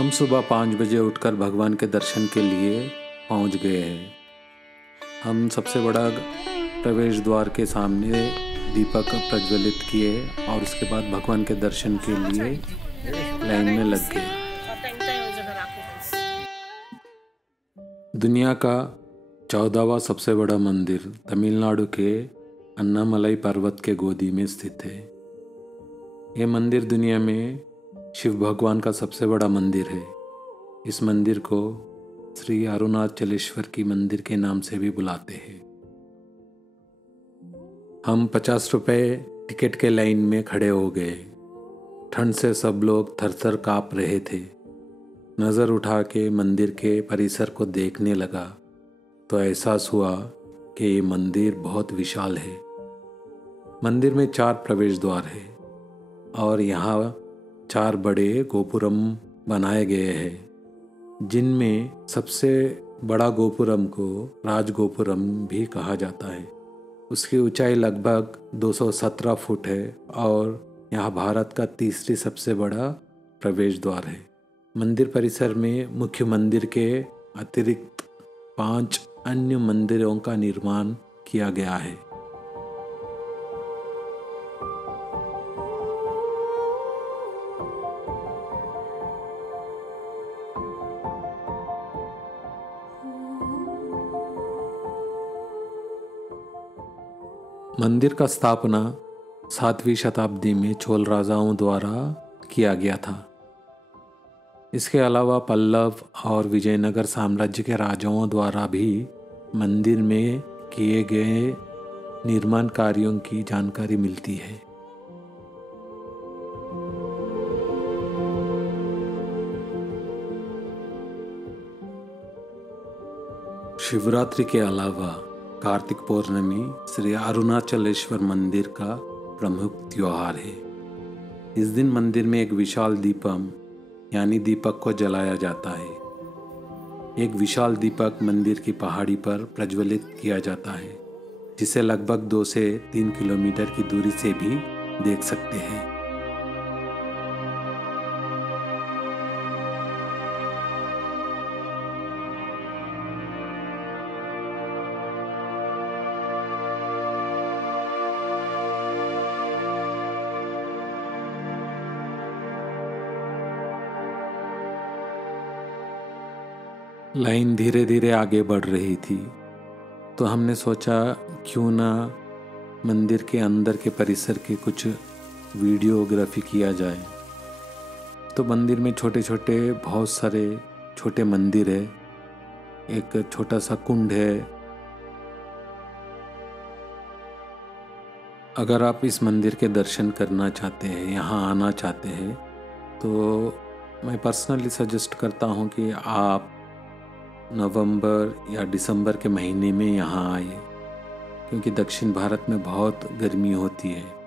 हम सुबह 5 बजे उठकर भगवान के दर्शन के लिए पहुंच गए हैं। हम सबसे बड़ा प्रवेश द्वार के सामने दीपक प्रज्वलित किए और उसके बाद भगवान के दर्शन के लिए लाइन में लग गए। दुनिया का 14वां सबसे बड़ा मंदिर तमिलनाडु के अन्नामलाई पर्वत के गोदी में स्थित है। यह मंदिर दुनिया में शिव भगवान का सबसे बड़ा मंदिर है। इस मंदिर को श्री अरुणाचलेश्वर की मंदिर के नाम से भी बुलाते हैं। हम 50 रुपये टिकट के लाइन में खड़े हो गए। ठंड से सब लोग थर-थर काँप रहे थे। नज़र उठा के मंदिर के परिसर को देखने लगा तो एहसास हुआ कि ये मंदिर बहुत विशाल है। मंदिर में 4 प्रवेश द्वार है और यहाँ 4 बड़े गोपुरम बनाए गए हैं, जिनमें सबसे बड़ा गोपुरम को राजगोपुरम भी कहा जाता है। उसकी ऊंचाई लगभग 217 फुट है और यहाँ भारत का तीसरी सबसे बड़ा प्रवेश द्वार है। मंदिर परिसर में मुख्य मंदिर के अतिरिक्त 5 अन्य मंदिरों का निर्माण किया गया है। मंदिर का स्थापना 7वीं शताब्दी में चोल राजाओं द्वारा किया गया था। इसके अलावा पल्लव और विजयनगर साम्राज्य के राजाओं द्वारा भी मंदिर में किए गए निर्माण कार्यों की जानकारी मिलती है। शिवरात्रि के अलावा कार्तिक पौर्णमी श्री अरुणाचलेश्वर मंदिर का प्रमुख त्योहार है। इस दिन मंदिर में एक विशाल दीपम यानी दीपक को जलाया जाता है। एक विशाल दीपक मंदिर की पहाड़ी पर प्रज्वलित किया जाता है, जिसे लगभग 2 से 3 किलोमीटर की दूरी से भी देख सकते हैं। लाइन धीरे धीरे आगे बढ़ रही थी तो हमने सोचा क्यों ना मंदिर के अंदर के परिसर के कुछ वीडियोग्राफी किया जाए। तो मंदिर में छोटे छोटे बहुत सारे छोटे मंदिर है। एक छोटा सा कुंड है। अगर आप इस मंदिर के दर्शन करना चाहते हैं, यहाँ आना चाहते हैं, तो मैं पर्सनली सजेस्ट करता हूँ कि आप नवंबर या दिसंबर के महीने में यहाँ आए, क्योंकि दक्षिण भारत में बहुत गर्मी होती है।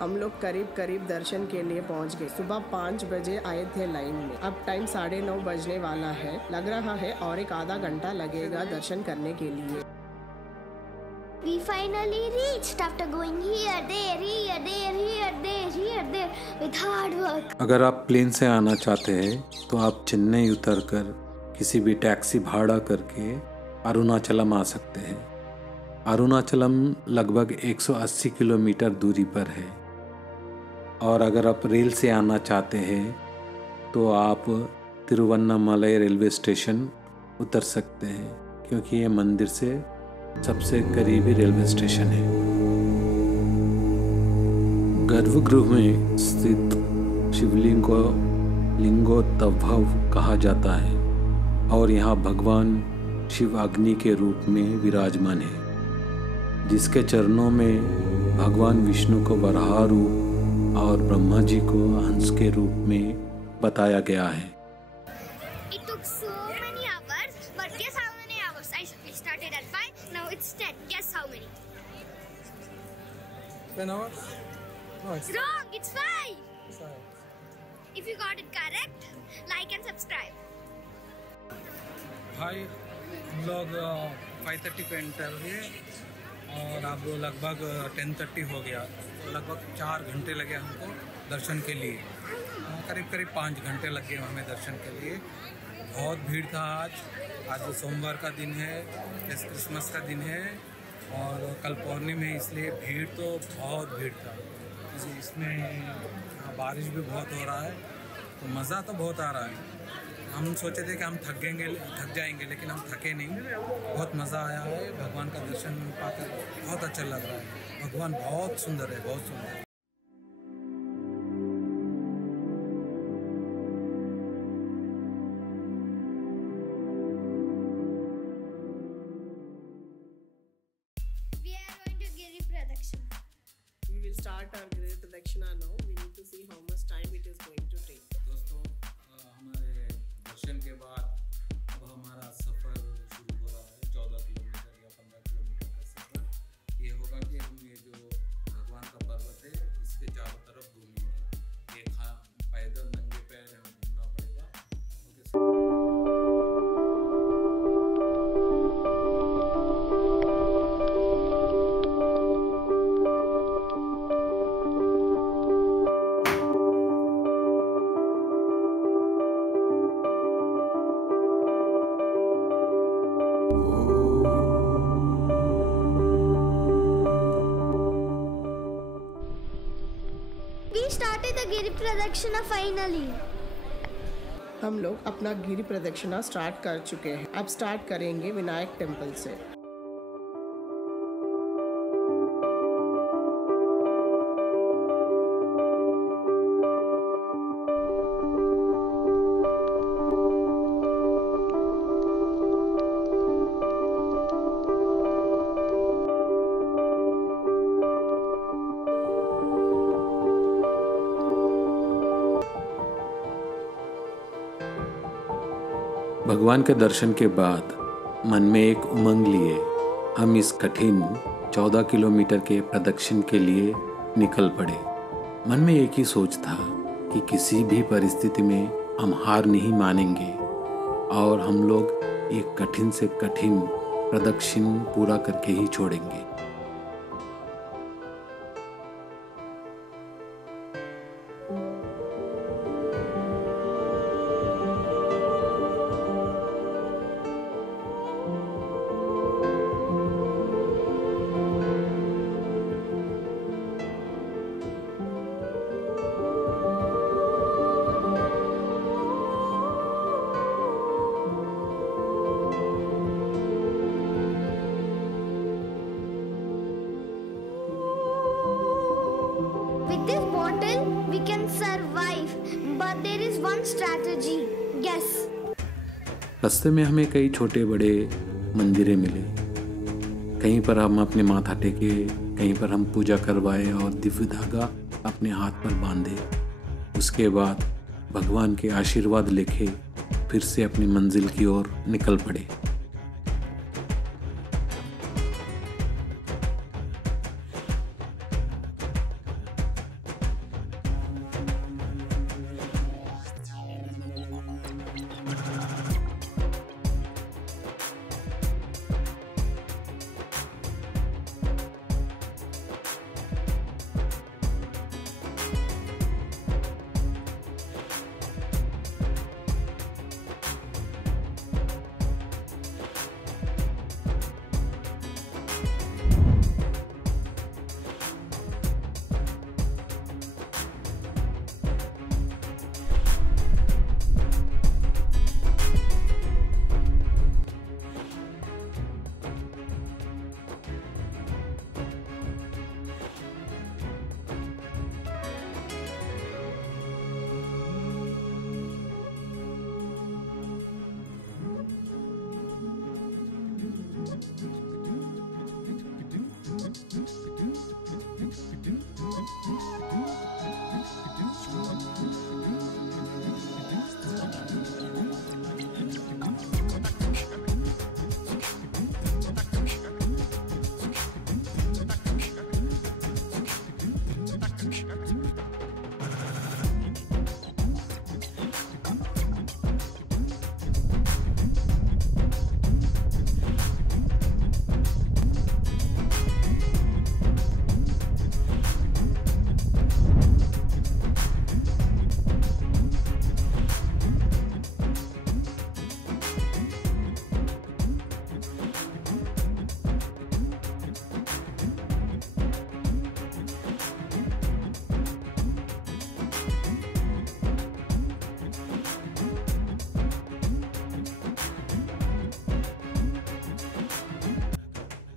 हम लोग करीब दर्शन के लिए पहुंच गए। सुबह 5 बजे आए थे लाइन में। अब टाइम 9:30 बजने वाला है। लग रहा है और एक आधा घंटा लगेगा दर्शन करने के लिए। We finally reached after going here, there with hard work. अगर आप प्लेन से आना चाहते हैं तो आप चेन्नई उतरकर किसी भी टैक्सी भाड़ा करके अरुणाचलम आ सकते हैं। अरुणाचलम लगभग 180 किलोमीटर दूरी पर है। और अगर आप रेल से आना चाहते हैं तो आप तिरुवन्नामलाई रेलवे स्टेशन उतर सकते हैं, क्योंकि ये मंदिर से सबसे करीबी रेलवे स्टेशन है। गर्भगृह में स्थित शिवलिंग को लिंगोद्भव कहा जाता है और यहाँ भगवान शिव अग्नि के रूप में विराजमान है, जिसके चरणों में भगवान विष्णु को वराह रूप और ब्रह्मा जी को हंस के रूप में बताया गया है। It took so many hours, but guess how many hours? I started at 5, now it's 10. Guess how many? 10 hours? No, it's Wrong, it's 5. If you got it correct, like and subscribe. भाई हम लोग 5:30 पे enter हुए और अब लगभग 10:30 हो गया। तो लगभग 4 घंटे लगे हमको दर्शन के लिए। करीब 5 घंटे लग गए हमें दर्शन के लिए। बहुत भीड़ था आज सोमवार का दिन है, क्रिसमस का दिन है और कल पौर्णिमा है, इसलिए भीड़ तो बहुत भीड़ था। इसमें बारिश भी बहुत हो रहा है, तो मज़ा तो बहुत आ रहा है। हम सोचे थे कि हम थक जाएंगे, लेकिन हम थके नहीं। बहुत मज़ा आया है, भगवान का दर्शन पाकर बहुत अच्छा लग रहा है। भगवान बहुत सुंदर है, बहुत सुंदर है। We are going to Giri Pradakshina. We will start our Giri Pradakshina now. We need to see how much time it is going to take. दोस्तों, हमारे दर्शन के बाद अब हमारा सफ़र शुरू हो रहा है। 14 किलोमीटर या 15 किलोमीटर का सफ़र ये होगा कि हम ये जो भगवान का पर्वत है इसके चारों तरफ घूमेंगे। ये पैदल नंगे पैर हमें घूमना पड़ेगा। We started the Giri Pradakshina finally. हम लोग अपना गिरी प्रदक्षिणा स्टार्ट कर चुके हैं। अब स्टार्ट करेंगे विनायक टेम्पल से। भगवान के दर्शन के बाद मन में एक उमंग लिए हम इस कठिन 14 किलोमीटर के प्रदक्षिण के लिए निकल पड़े। मन में एक ही सोच था कि किसी भी परिस्थिति में हम हार नहीं मानेंगे और हम लोग एक कठिन से कठिन प्रदक्षिण पूरा करके ही छोड़ेंगे। With this bottle, we can survive. But there is one strategy. Yes. रास्ते में हमें कई छोटे बड़े मंदिरें मिले। कहीं पर हम अपने माथा टेके, कहीं पर हम पूजा करवाए और दिव्य धागा अपने हाथ पर बांधे। उसके बाद भगवान के आशीर्वाद लेके फिर से अपनी मंजिल की ओर निकल पड़े।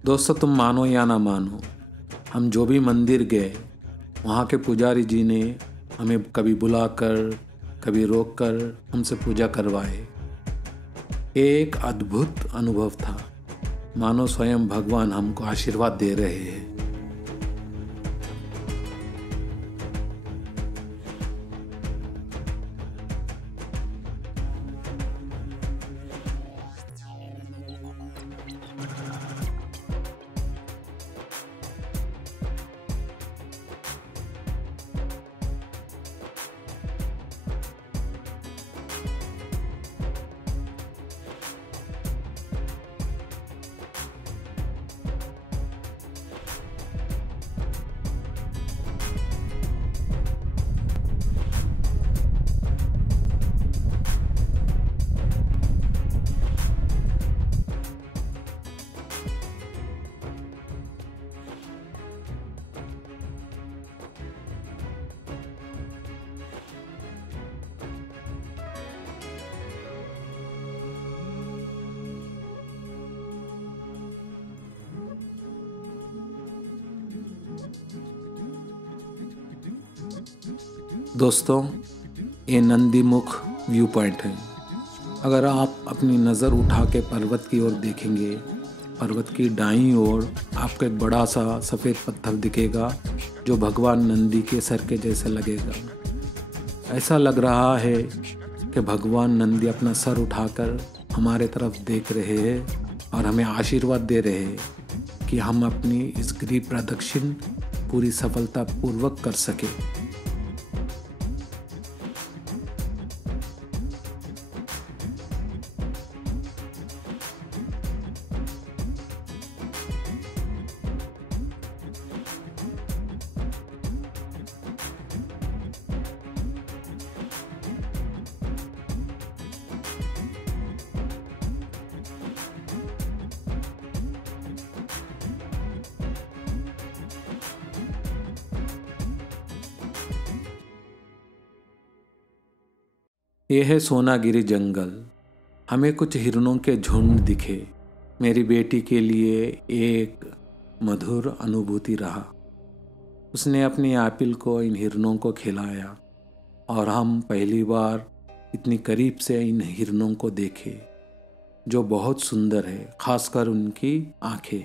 दोस्तों, तुम मानो या ना मानो, हम जो भी मंदिर गए वहाँ के पुजारी जी ने हमें कभी बुलाकर कभी रोककर हमसे पूजा करवाए। एक अद्भुत अनुभव था, मानो स्वयं भगवान हमको आशीर्वाद दे रहे हैं। दोस्तों, ये नंदी मुख व्यू पॉइंट है। अगर आप अपनी नज़र उठा के पर्वत की ओर देखेंगे, पर्वत की दाईं ओर आपको एक बड़ा सा सफ़ेद पत्थर दिखेगा जो भगवान नंदी के सर के जैसे लगेगा। ऐसा लग रहा है कि भगवान नंदी अपना सर उठाकर हमारे तरफ देख रहे हैं और हमें आशीर्वाद दे रहे हैं कि हम अपनी इस गिरि प्रदक्षिण पूरी सफलतापूर्वक कर सके। यह है सोनागिरी जंगल। हमें कुछ हिरणों के झुंड दिखे। मेरी बेटी के लिए एक मधुर अनुभूति रहा। उसने अपनी एप्पल को इन हिरणों को खिलाया और हम पहली बार इतनी करीब से इन हिरणों को देखे जो बहुत सुंदर है, खासकर उनकी आंखें।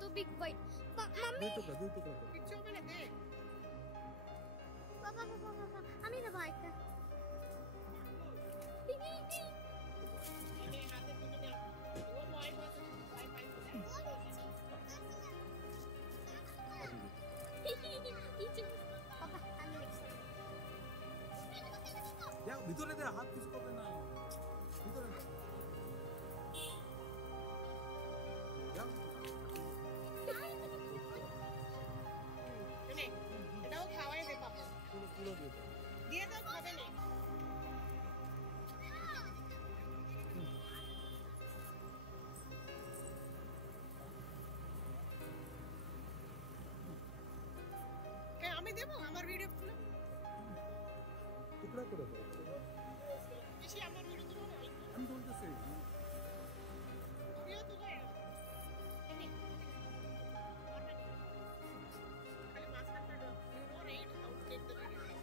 तो बिग बाइट मम्मी আমি দেবো একটা ভিতরে দে, হাত কিছু করবে না ভিতরে। এটাও খাওয়াই দে পাপা, পুরো দিয়ে দাও, খাবে না। আমি দেবো আমার ভিডিও তুলে টুকরা করে দাও। বেশি আমার ভিডিও তুলে না, আমি বলতেছি ভিডিও তুলে এনে খালি মাছটা দাও। You know right how to take the video.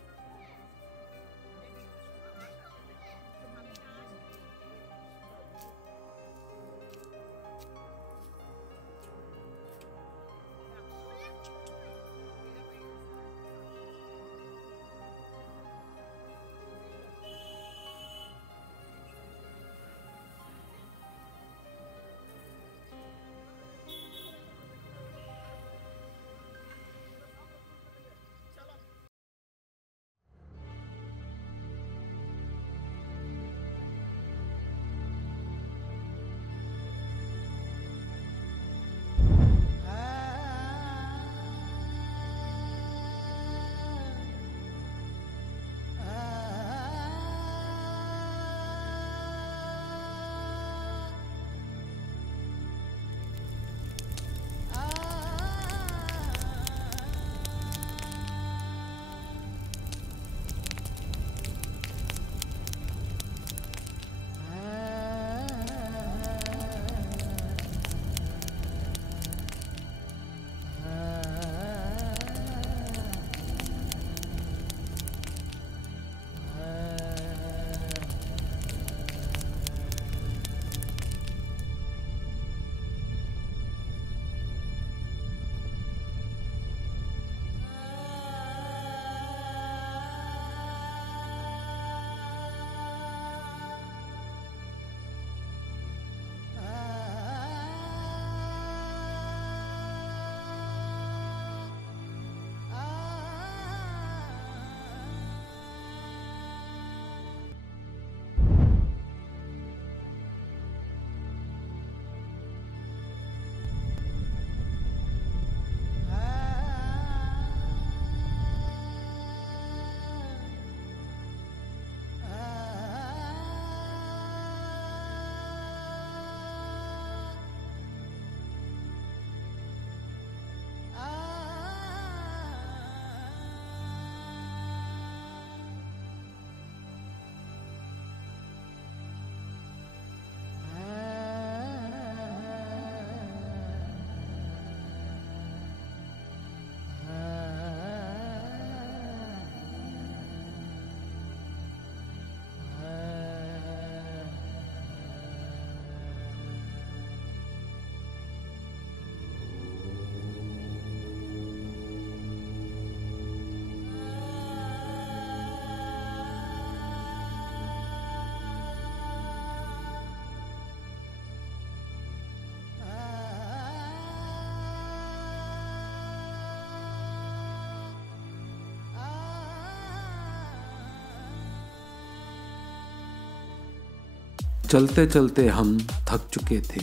चलते चलते हम थक चुके थे।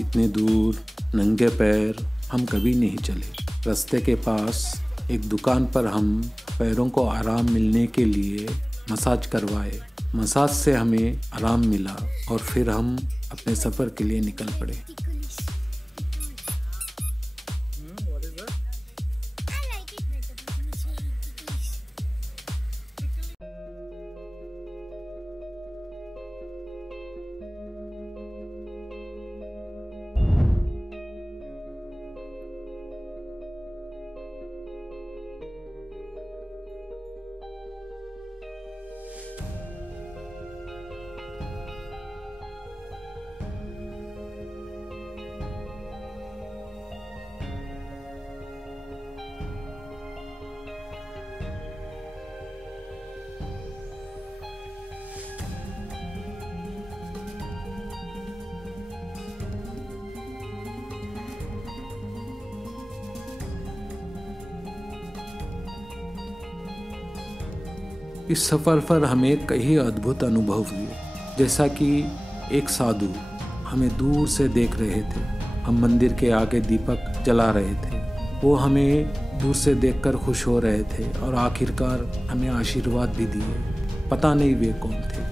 इतने दूर नंगे पैर हम कभी नहीं चले। रास्ते के पास एक दुकान पर हम पैरों को आराम मिलने के लिए मसाज करवाए। मसाज से हमें आराम मिला और फिर हम अपने सफ़र के लिए निकल पड़े। इस सफ़र पर हमें कई अद्भुत अनुभव हुए। जैसा कि एक साधु हमें दूर से देख रहे थे। हम मंदिर के आगे दीपक जला रहे थे। वो हमें दूर से देखकर खुश हो रहे थे और आखिरकार हमें आशीर्वाद भी दिए। पता नहीं वे कौन थे।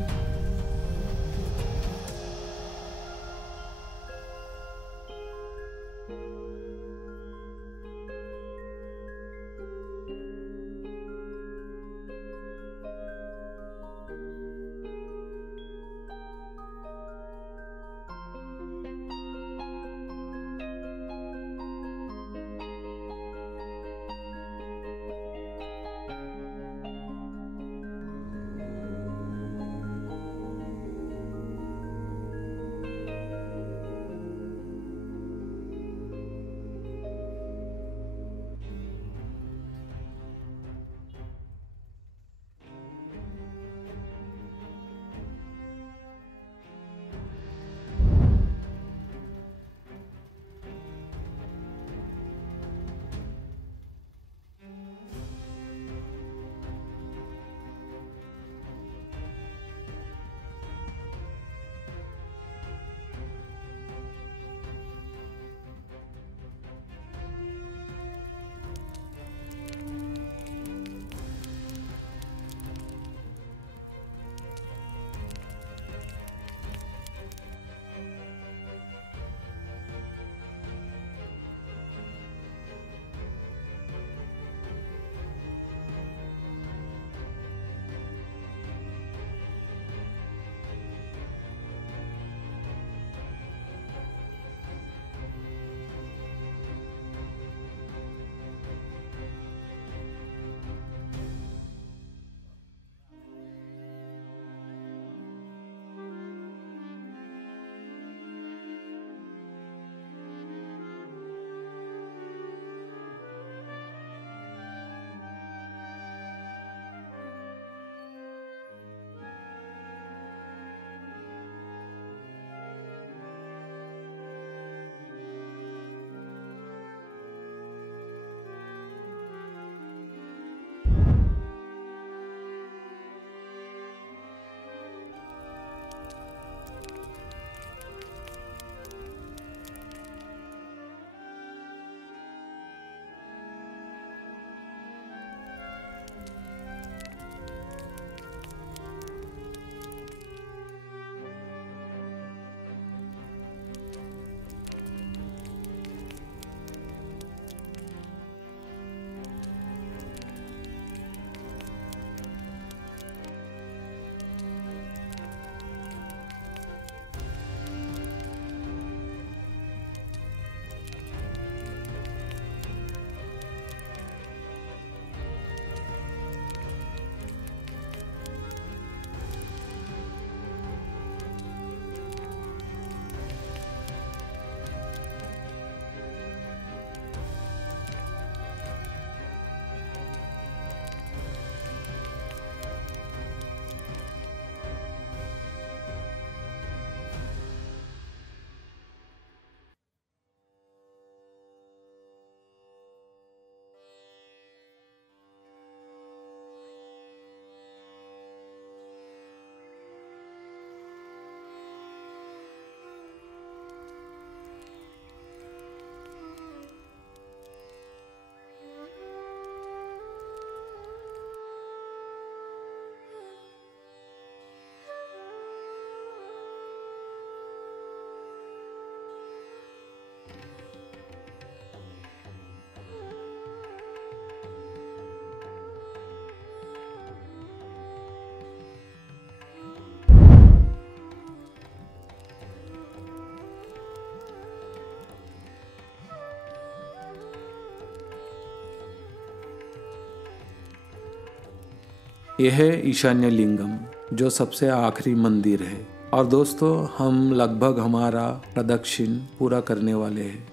यह है ईशान्य लिंगम, जो सबसे आखिरी मंदिर है। और दोस्तों, हम लगभग हमारा प्रदक्षिण पूरा करने वाले हैं।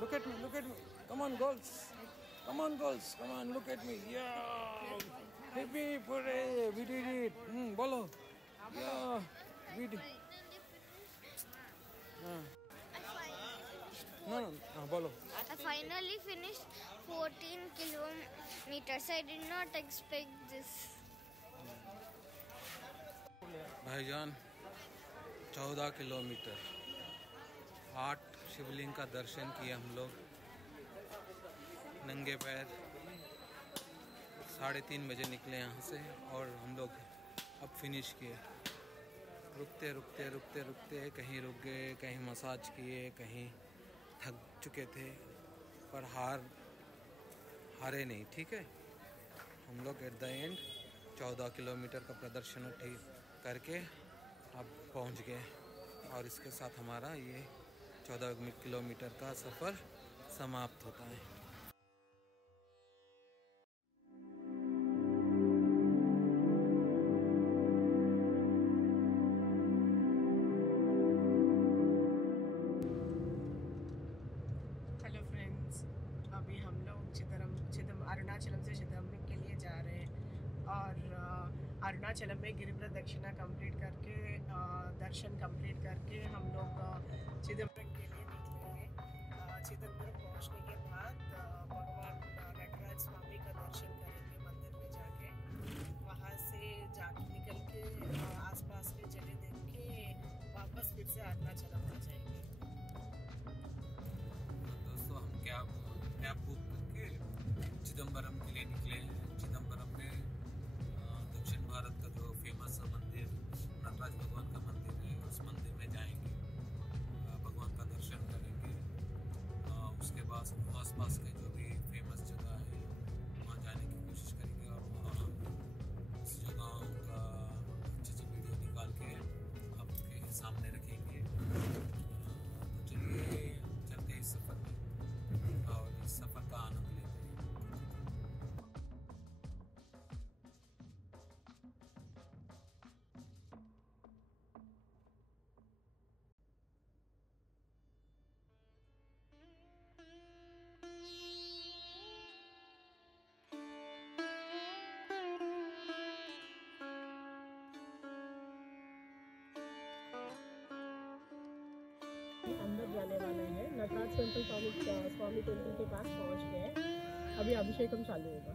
Look at me, look at me. Come on, girls. Come on, girls. Come on, look at me. Yeah. Happy hooray. We did it. Bolo. Yeah. We did. No. Bolo. I finally finished 14 kilometers. I did not expect this. भाईजान 14 kilometre 8 शिवलिंग का दर्शन किए हम लोग नंगे पैर। 3:30 बजे निकले यहाँ से और हम लोग अब फिनिश किए। रुकते रुकते रुकते रुकते कहीं रुक गए, कहीं मसाज किए, कहीं थक चुके थे, पर हारे नहीं। ठीक है, हम लोग एट द एंड 14 किलोमीटर का प्रदर्शन ठीक करके अब पहुंच गए और इसके साथ हमारा ये 14 किलोमीटर का सफ़र समाप्त होता है। हेलो फ्रेंड्स, अभी हम लोग अरुणाचलम से चिदम्बरम के लिए जा रहे हैं और अरुणाचलम में गिरि प्रदक्षिणा कंप्लीट करके दर्शन कंप्लीट करके हम लोग चिदम्बरम के लिए निकले हैं। चिदम्बरम पहुंचने के बाद भगवान नटराज स्वामी का दर्शन करेंगे मंदिर में जाके। वहां से निकल के आसपास के जगह देख के वापस फिर से अरुणाचलम आ जाएंगे। दोस्तों, हम कैब बुक करके चिदम्बरम के लिए निकले हैं। चिदम्बरम में दक्षिण भारत का जो फेमस मंदिर नटराज भगवान का मंदिर है, उस मंदिर में जाएंगे, भगवान का दर्शन करेंगे। उसके बाद आसपास के जो भी फेमस जगह है वहाँ जाने की कोशिश करेंगे और वहाँ उस जगहों का अच्छे वीडियो निकाल के आपके सामने रखेंगे। तो चलिए चलते हैं इस सफ़र में और इस सफ़र का आनंद लेते हैं। अंदर जाने वाले हैं। नटराज टेम्पल स्वामी टेम्पल के पास पहुंच गए। अभी अभिषेकम चालू होगा।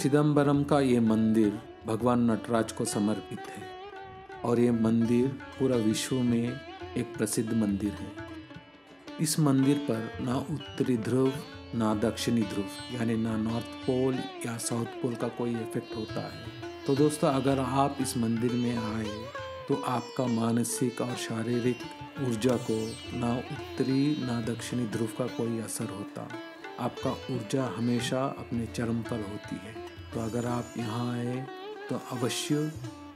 चिदम्बरम का ये मंदिर भगवान नटराज को समर्पित है और ये मंदिर पूरा विश्व में एक प्रसिद्ध मंदिर है। इस मंदिर पर ना उत्तरी ध्रुव ना दक्षिणी ध्रुव यानी ना नॉर्थ पोल या साउथ पोल का कोई इफेक्ट होता है। तो दोस्तों, अगर आप इस मंदिर में आए तो आपका मानसिक और शारीरिक ऊर्जा को ना उत्तरी ना दक्षिणी ध्रुव का कोई असर होता। आपका ऊर्जा हमेशा अपने चरम पर होती है। तो अगर आप यहाँ आए तो अवश्य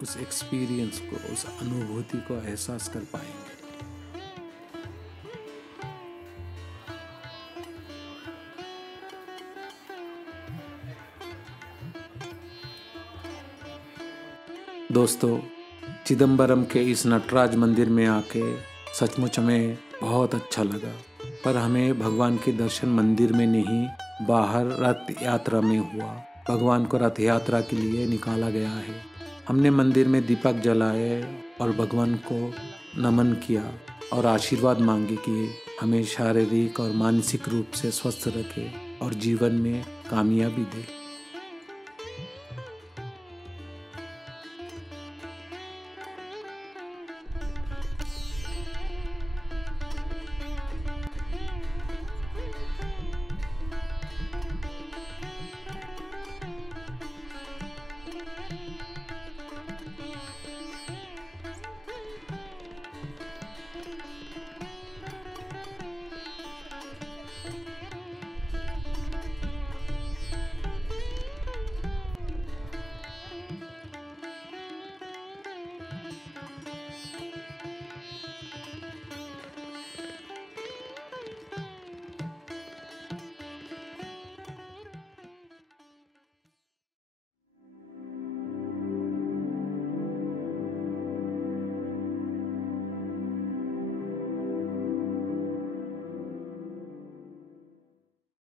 उस एक्सपीरियंस को, उस अनुभूति को एहसास कर पाएंगे। दोस्तों, चिदम्बरम के इस नटराज मंदिर में आके सचमुच हमें बहुत अच्छा लगा, पर हमें भगवान के दर्शन मंदिर में नहीं बाहर रथ यात्रा में हुआ। भगवान को रथ यात्रा के लिए निकाला गया है। हमने मंदिर में दीपक जलाए और भगवान को नमन किया और आशीर्वाद मांगे कि हमें शारीरिक और मानसिक रूप से स्वस्थ रखे और जीवन में कामयाबी दे।